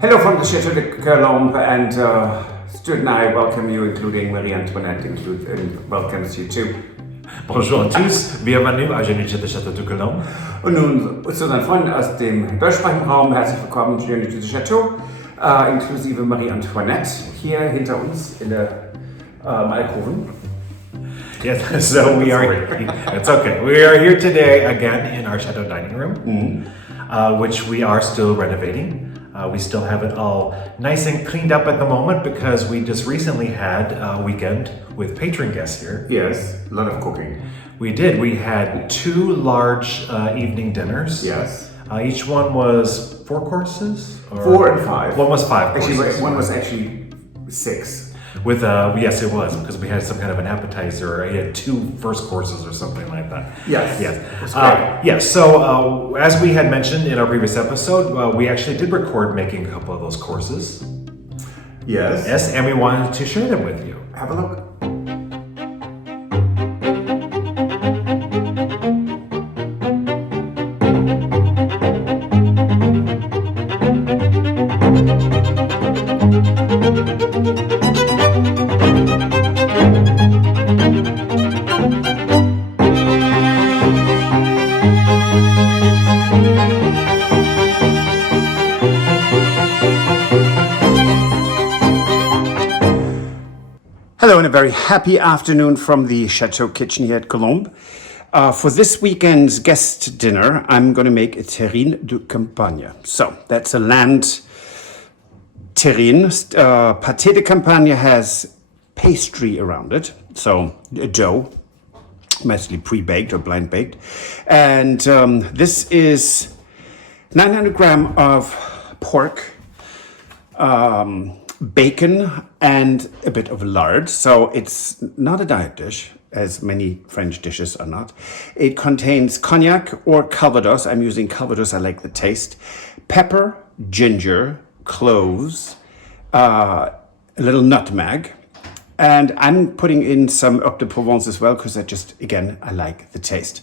Hello from the Chateau de Campagne, and Stuart and I welcome you, including Marie Antoinette, and welcomes you too. Bonjour à tous, bienvenue à Château de Château de Campagne. Und nun zu unseren Freunden aus dem deutschsprachigen Raum, herzlich willkommen zu de Chateau, inklusive Marie Antoinette, hier hinter uns in der Alkoven. Yes, so we are, it's okay. We are here today again in our Chateau dining room, which we are still renovating. We still have it all nice and cleaned up at the moment because we just recently had a weekend with patron guests here. Yes, a lot of cooking. We did. We had 2 large evening dinners. Yes. Each one was 4 courses? Or 4 and 5. One was 5 courses. Actually, one was actually 6. With yes, it was because we had some kind of an appetizer. He had 2 first courses or something like that. Yes. Yes. Yes. So as we had mentioned in our previous episode, we actually did record making a couple of those courses. Yes. Yes, and we wanted to share them with you. Have a look. Hello and a very happy afternoon from the Chateau kitchen here at Galore. For this weekend's guest dinner, I'm going to make a Terrine de Campagne. So that's a land terrine. Paté de Campagne has pastry around it, so a dough, mostly pre-baked or blind baked. And this is 900 grams of pork, bacon, and a bit of lard. So it's not a diet dish, as many French dishes are not. It contains cognac or calvados. I'm using calvados, I like the taste. Pepper, ginger, cloves, a little nutmeg. And I'm putting in some Oeuf de Provence as well, because I like the taste.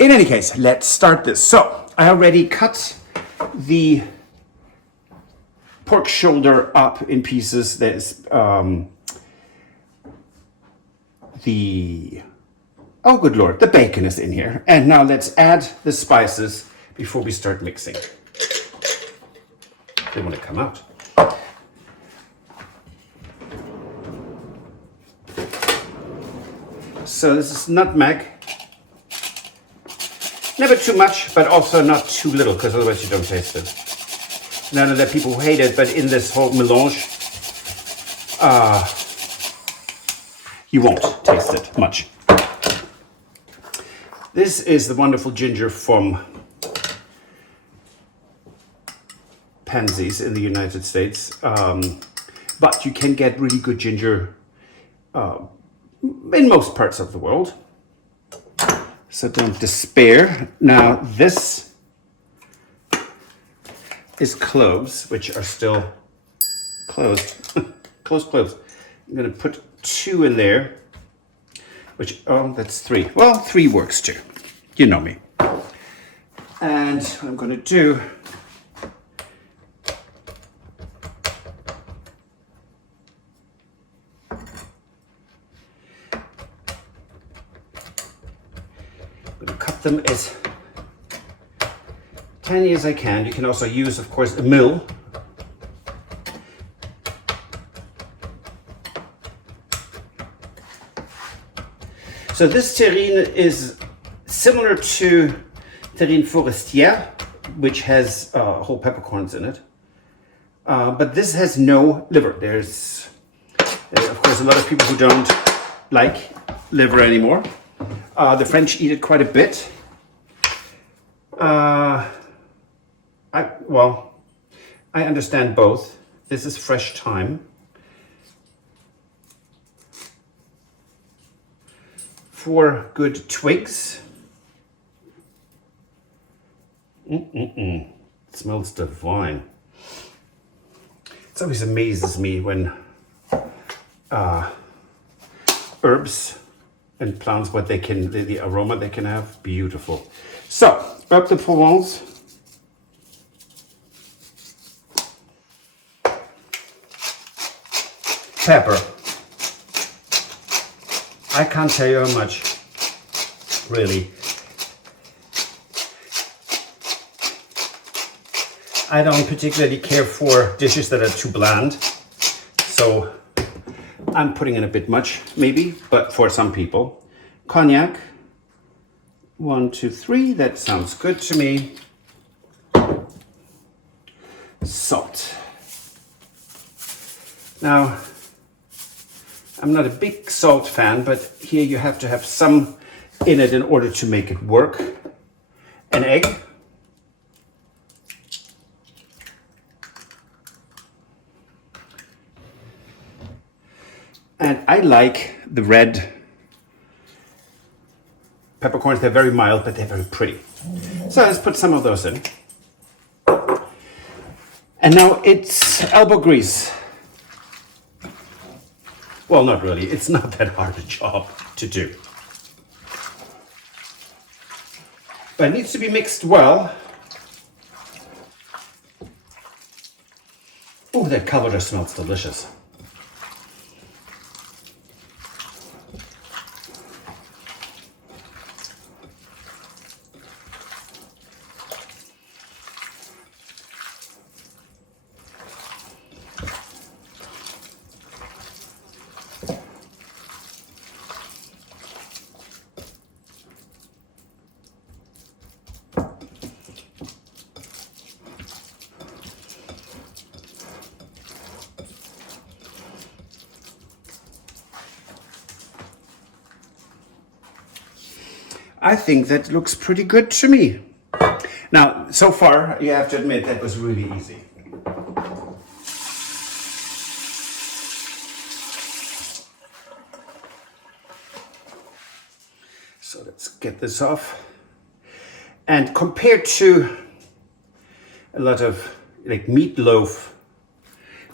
In any case, let's start this. So I already cut the pork shoulder up in pieces. There's oh good lord, the bacon is in here. And now let's add the spices before we start mixing. They want to come out. So this is nutmeg. Never too much, but also not too little, because otherwise you don't taste it. Now that people hate it, but in this whole melange, you won't taste it much. This is the wonderful ginger from Pansies in the United States. But you can get really good ginger in most parts of the world. So don't despair. Now this is cloves, which are still closed. Closed cloves. I'm going to put 2 in there, which, that's 3. Well, 3 works too. You know me. And what I'm going to do, I'm going to cut them as tiny as I can. You can also use, of course, a mill. So this terrine is similar to terrine forestière, which has whole peppercorns in it. But this has no liver. There's, of course, a lot of people who don't like liver anymore. The French eat it quite a bit. I understand both. This is fresh thyme. 4 good twigs. It smells divine. It always amazes me when herbs and plants, what they can, the aroma they can have. Beautiful. So, Oeuf de Provence. Pepper. I can't tell you how much, really. I don't particularly care for dishes that are too bland, so I'm putting in a bit much, maybe, but for some people. Cognac, 1, 2, 3, that sounds good to me. Salt. Now, I'm not a big salt fan, but here you have to have some in it in order to make it work. An egg. And I like the red peppercorns. They're very mild, but they're very pretty. So let's put some of those in. And now it's elbow grease. Well, not really. It's not that hard a job to do. But it needs to be mixed well. Oh, that Calvados smells delicious. I think that looks pretty good to me. Now, so far, you have to admit that was really easy. So let's get this off. And compared to a lot of like meatloaf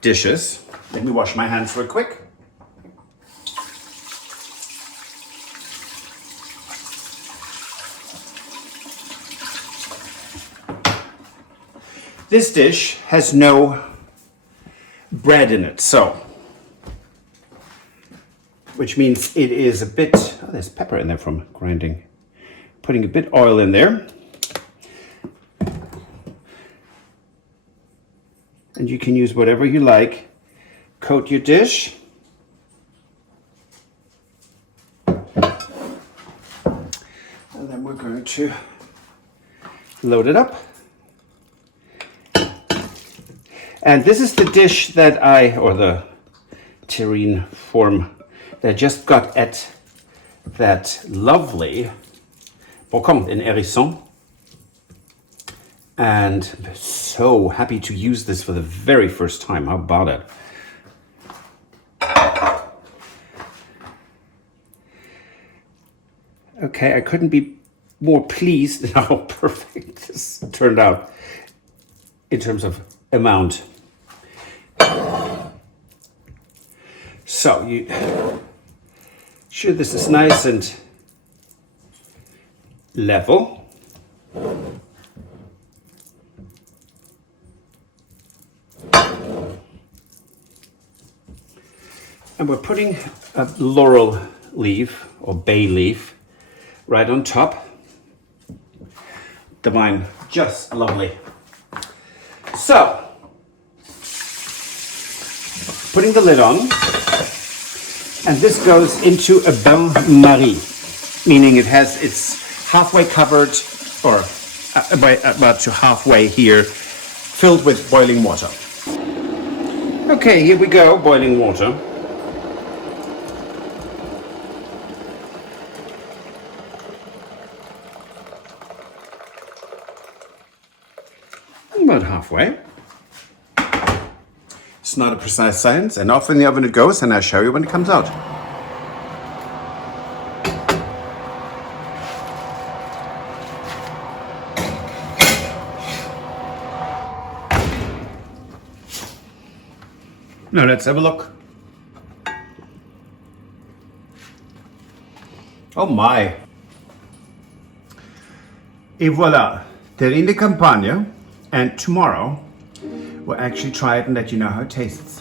dishes, let me wash my hands real quick. This dish has no bread in it, so, which means it is a bit, oh, there's pepper in there from grinding. Putting a bit oil in there. And you can use whatever you like. Coat your dish. And then we're going to load it up. And this is the dish that or the terrine form that I just got at that lovely Balcon in Hérisson. And I'm so happy to use this for the very first time. How about it? Okay, I couldn't be more pleased how perfect this turned out in terms of amount. So you sure this is nice and level. And we're putting a laurel leaf or bay leaf right on top. The wine, just lovely. So, putting the lid on, and this goes into a bain-marie, meaning it's halfway covered, or about to halfway here, filled with boiling water. Okay, here we go, boiling water. About halfway. It's not a precise science, and off in the oven it goes, and I'll show you when it comes out. Now let's have a look. Oh my! Et voilà, Terrine de Campagne. And tomorrow, we'll actually try it and let you know how it tastes.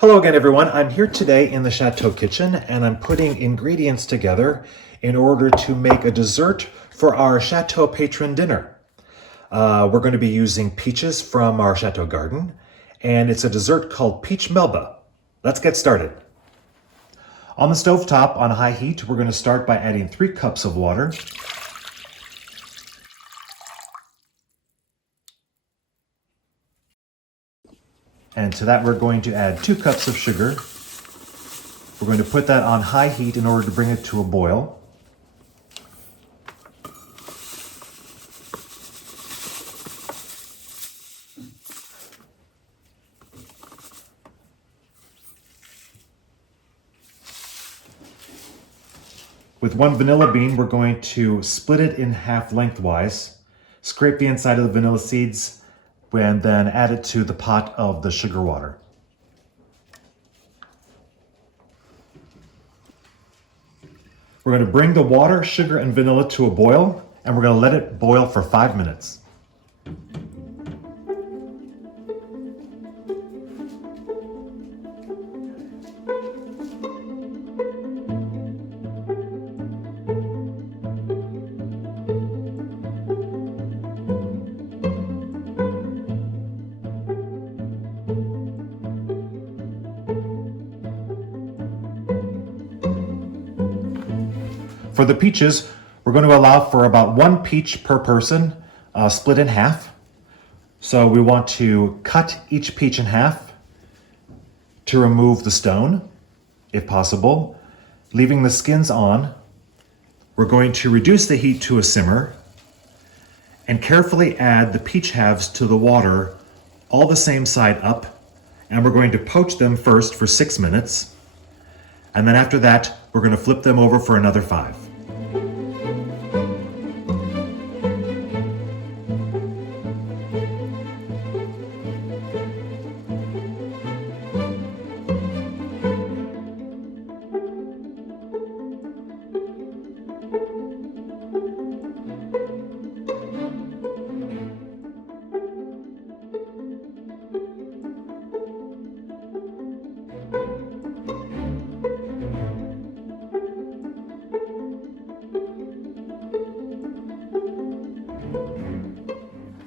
Hello again, everyone. I'm here today in the Chateau kitchen, and I'm putting ingredients together in order to make a dessert for our Chateau patron dinner. We're going to be using peaches from our Chateau garden, and it's a dessert called Peach Melba. Let's get started. On the stovetop on high heat, we're going to start by adding 3 cups of water. And to that, we're going to add 2 cups of sugar. We're going to put that on high heat in order to bring it to a boil. With 1 vanilla bean, we're going to split it in half lengthwise, scrape the inside of the vanilla seeds, and then add it to the pot of the sugar water. We're going to bring the water, sugar, and vanilla to a boil, and we're going to let it boil for 5 minutes. For the peaches, we're going to allow for about 1 peach per person, split in half. So we want to cut each peach in half to remove the stone, if possible, leaving the skins on. We're going to reduce the heat to a simmer and carefully add the peach halves to the water, all the same side up, and we're going to poach them first for 6 minutes, and then after that, we're going to flip them over for another 5.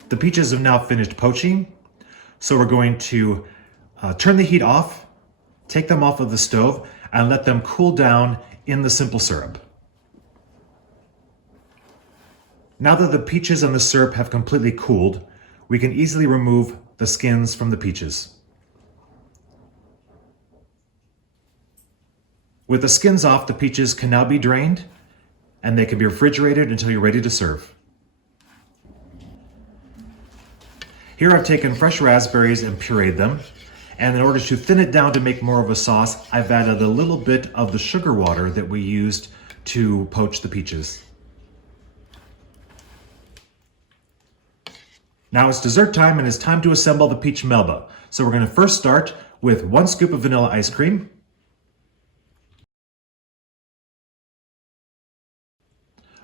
The peaches have now finished poaching, so we're going to turn the heat off, take them off of the stove, and let them cool down in the simple syrup. Now that the peaches and the syrup have completely cooled, we can easily remove the skins from the peaches. With the skins off, the peaches can now be drained, and they can be refrigerated until you're ready to serve. Here I've taken fresh raspberries and pureed them, and in order to thin it down to make more of a sauce, I've added a little bit of the sugar water that we used to poach the peaches. Now it's dessert time, and it's time to assemble the Peach Melba. So we're going to first start with 1 scoop of vanilla ice cream,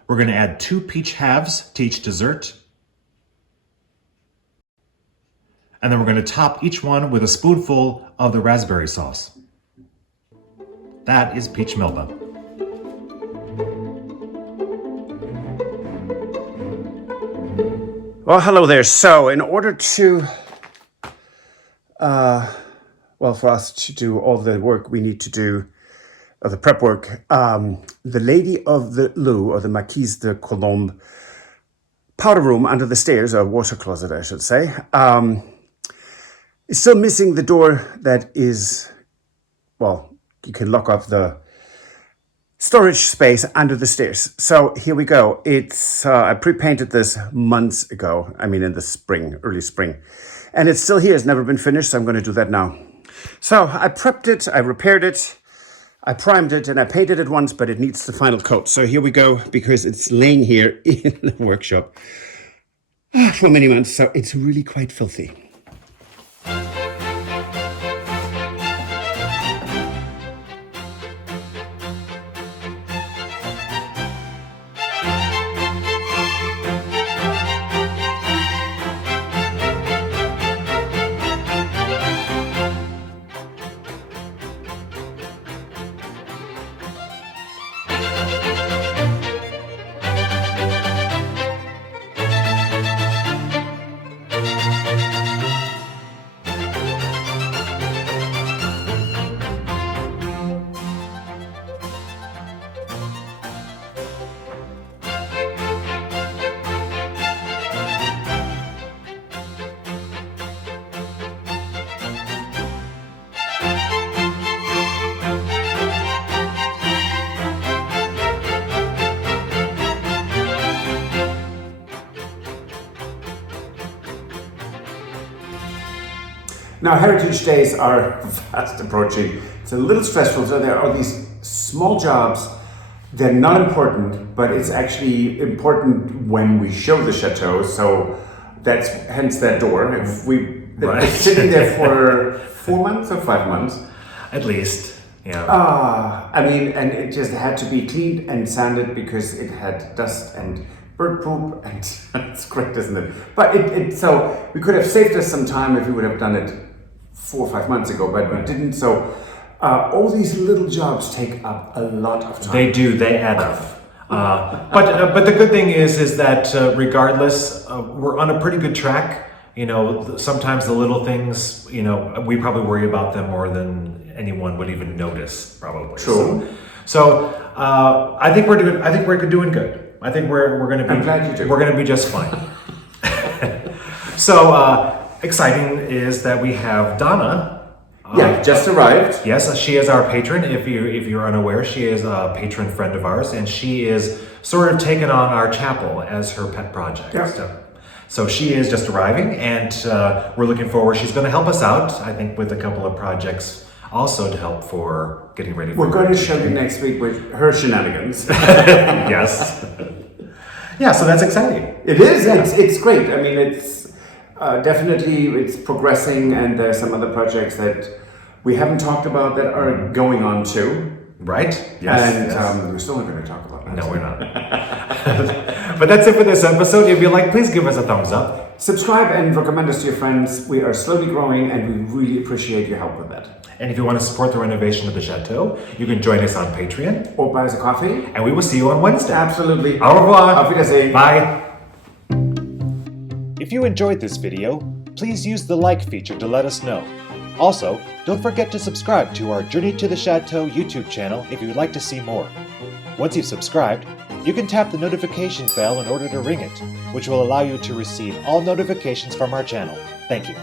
we're going to add 2 peach halves to each dessert, and then we're going to top each one with a spoonful of the raspberry sauce. That is Peach Melba. Well, hello there. So in order to, for us to do all the work we need to do, or the prep work, the Lady of the Lou, or the Marquise de Colombe powder room under the stairs, or water closet, I should say, is still missing the door that is, well, you can lock up the storage space under the stairs. So here we go. It's I pre-painted this months ago. I mean, in the spring, early spring. And it's still here. It's never been finished, so I'm going to do that now. So I prepped it, I repaired it, I primed it, and I painted it once, but it needs the final coat. So here we go, because it's laying here in the workshop for many months. So it's really quite filthy. Now, Heritage Days are fast approaching. It's a little stressful, so there are these small jobs. They're not important, but it's actually important when we show the chateau. So that's hence that door. If it's sitting there for 4 months or 5 months, At least, yeah. I mean, and it just had to be cleaned and sanded because it had dust and bird poop, and it's great, isn't it? But so we could have saved us some time if we would have done it 4 or 5 months ago, but we didn't. So all these little jobs take up a lot of time. They do. They add up. But the good thing is that regardless, we're on a pretty good track. You know, sometimes the little things, you know, we probably worry about them more than anyone would even notice, probably. True. So I think we're doing. I think we're doing good. I think we're going to be. I'm glad you do. We're going to be just fine. So exciting is that we have Donna. Just arrived. Yes, she is our patron. If you're unaware, she is a patron friend of ours, and she is sort of taken on our chapel as her pet project. Yeah. So she is just arriving, and we're looking forward. She's going to help us out, I think, with a couple of projects also to help for getting ready for We're going to show you next week with her shenanigans. Yes. Yeah, so that's exciting. It is. Yeah. It's great. I mean, it's definitely it's progressing, and there's some other projects that we haven't talked about that are going on too. Right? Yes. And we're still not going to talk about that. No, we're not. But that's it for this episode. If you like, please give us a thumbs up. Subscribe and recommend us to your friends. We are slowly growing, and we really appreciate your help with that. And if you want to support the renovation of the Chateau, you can join us on Patreon. Or buy us a coffee. And we will see you on Wednesday. Absolutely. Au revoir. Auf Wiedersehen. Bye. If you enjoyed this video, please use the like feature to let us know. Also, don't forget to subscribe to our Journey to the Chateau YouTube channel if you would like to see more. Once you've subscribed, you can tap the notification bell in order to ring it, which will allow you to receive all notifications from our channel. Thank you.